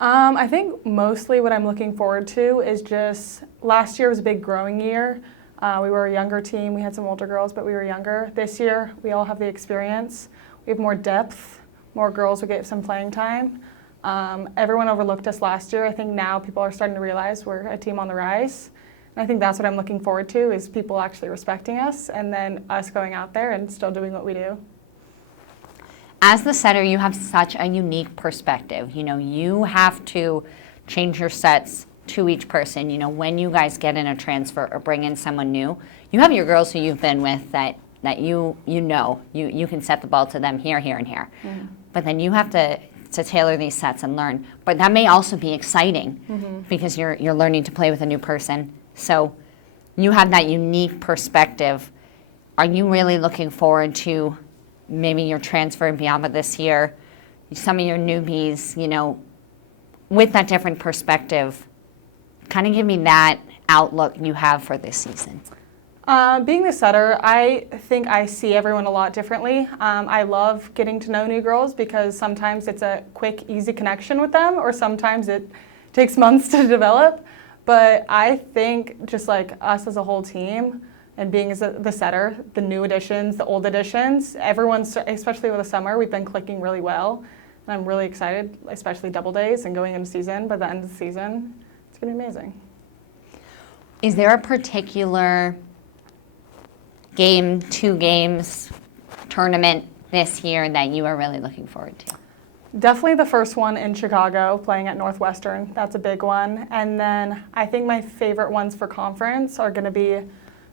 I think mostly what I'm looking forward to is just last year was a big growing year. We were a younger team. We had some older girls, but we were younger. This year, we all have the experience. We have more depth. More girls will get some playing time. Everyone overlooked us last year. I think now people are starting to realize we're a team on the rise. And I think that's what I'm looking forward to is people actually respecting us and then us going out there and still doing what we do. As the setter, you have such a unique perspective. You have to change your sets to each person. When you guys get in a transfer or bring in someone new, you have your girls who you've been with that you can set the ball to them here, here, and here. Mm-hmm. But then you have to tailor these sets and learn. But that may also be exciting because you're learning to play with a new person. So you have that unique perspective. Are you really looking forward to maybe your transfer beyond this year, some of your newbies, with that different perspective? Kind of give me that outlook you have for this season. Being the setter, I think I see everyone a lot differently. I love getting to know new girls because sometimes it's a quick, easy connection with them, or sometimes it takes months to develop. But I think just like us as a whole team, and being as the setter, the new additions, the old additions, everyone's, especially with the summer, we've been clicking really well. And I'm really excited, especially double days and going into season. By the end of the season, it's going to be amazing. Is there a particular game, 2 games, tournament this year that you are really looking forward to? Definitely the first one in Chicago, playing at Northwestern. That's a big one. And then I think my favorite ones for conference are going to be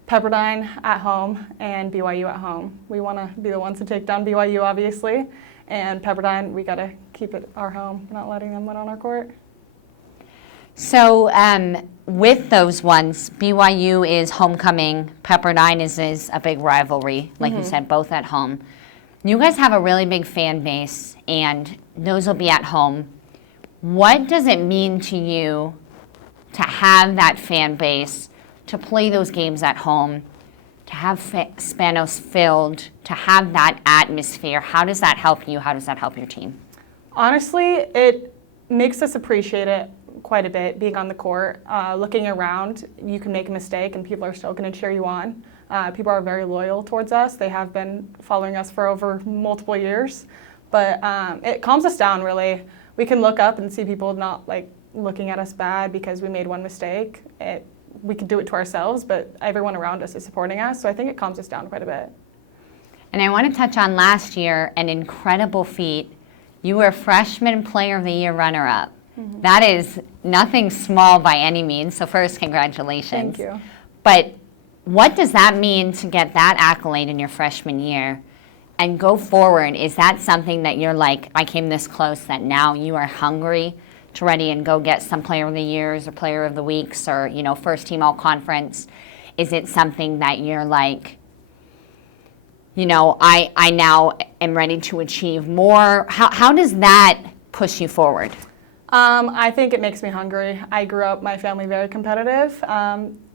Pepperdine at home and BYU at home. We want to be the ones to take down BYU, obviously. And Pepperdine, we got to keep it our home, not letting them win on our court. So with those ones, BYU is homecoming. Pepperdine is a big rivalry, like you said, both at home. You guys have a really big fan base, and those will be at home. What does it mean to you to have that fan base, to play those games at home, to have Spanos filled, to have that atmosphere? How does that help you? How does that help your team? Honestly, it makes us appreciate it quite a bit, being on the court. Looking around, you can make a mistake and people are still going to cheer you on. People are very loyal towards us. They have been following us for over multiple years. But it calms us down, really. We can look up and see people not looking at us bad because we made one mistake. We could do it to ourselves, but everyone around us is supporting us. So I think it calms us down quite a bit. And I want to touch on last year, an incredible feat. You were Freshman Player of the Year runner-up. Mm-hmm. That is nothing small by any means. So first, congratulations. Thank you. But what does that mean to get that accolade in your freshman year? And go forward, is that something that you're like, I came this close, that now you are hungry to ready and go get some Player of the Years or Player of the Weeks or, first team all conference? Is it something that you're like, I now am ready to achieve more? How does that push you forward? I think it makes me hungry. I grew up, my family, very competitive.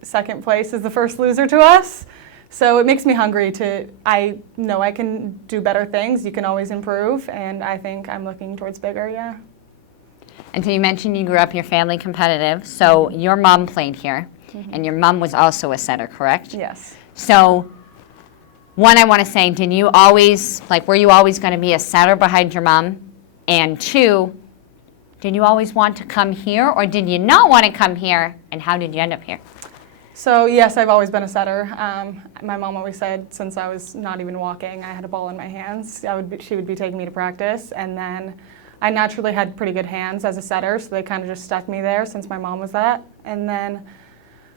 Second place is the first loser to us. So it makes me hungry I know I can do better things. You can always improve. And I think I'm looking towards bigger, yeah. And so you mentioned you grew up, your family competitive. So your mom played here. Mm-hmm. And your mom was also a setter, correct? Yes. So one, I want to say, did you always, were you always going to be a setter behind your mom? And 2, did you always want to come here, or did you not want to come here, and how did you end up here? So yes, I've always been a setter. My mom always said since I was not even walking, I had a ball in my hands. She would be taking me to practice, and then I naturally had pretty good hands as a setter, so they kind of just stuck me there since my mom was that. And then,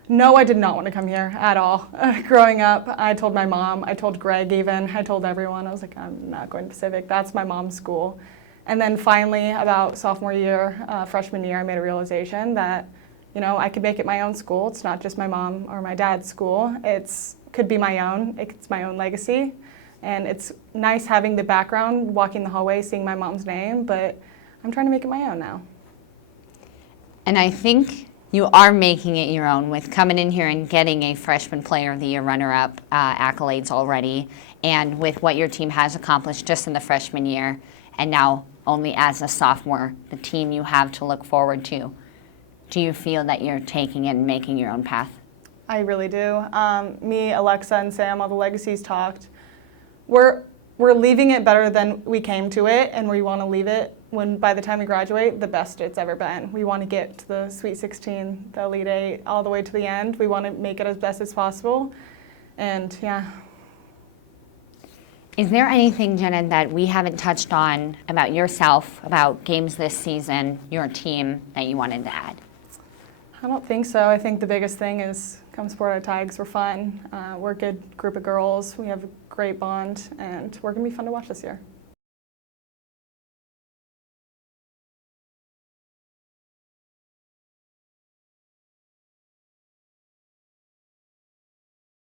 no, I did not want to come here at all. Growing up, I told my mom, I told Greg even, I told everyone, I was like, I'm not going to Pacific. That's my mom's school. And then finally, about sophomore year, freshman year, I made a realization that, I could make it my own school. It's not just my mom or my dad's school. Could be my own. It's my own legacy. And it's nice having the background, walking the hallway, seeing my mom's name, but I'm trying to make it my own now. And I think you are making it your own with coming in here and getting a Freshman Player of the Year runner-up accolades already, and with what your team has accomplished just in the freshman year, and now only as a sophomore, the team you have to look forward to. Do you feel that you're taking it and making your own path? I really do. Me, Alexa, and Sam, all the legacies talked. We're leaving it better than we came to it, and we want to leave it when by the time we graduate, the best it's ever been. We want to get to the Sweet 16, the Elite 8, all the way to the end. We want to make it as best as possible, and yeah. Is there anything, Jenna, that we haven't touched on about yourself, about games this season, your team, that you wanted to add? I don't think so. I think the biggest thing is come support our Tigers. We're fun. We're a good group of girls. We have a great bond, and we're going to be fun to watch this year.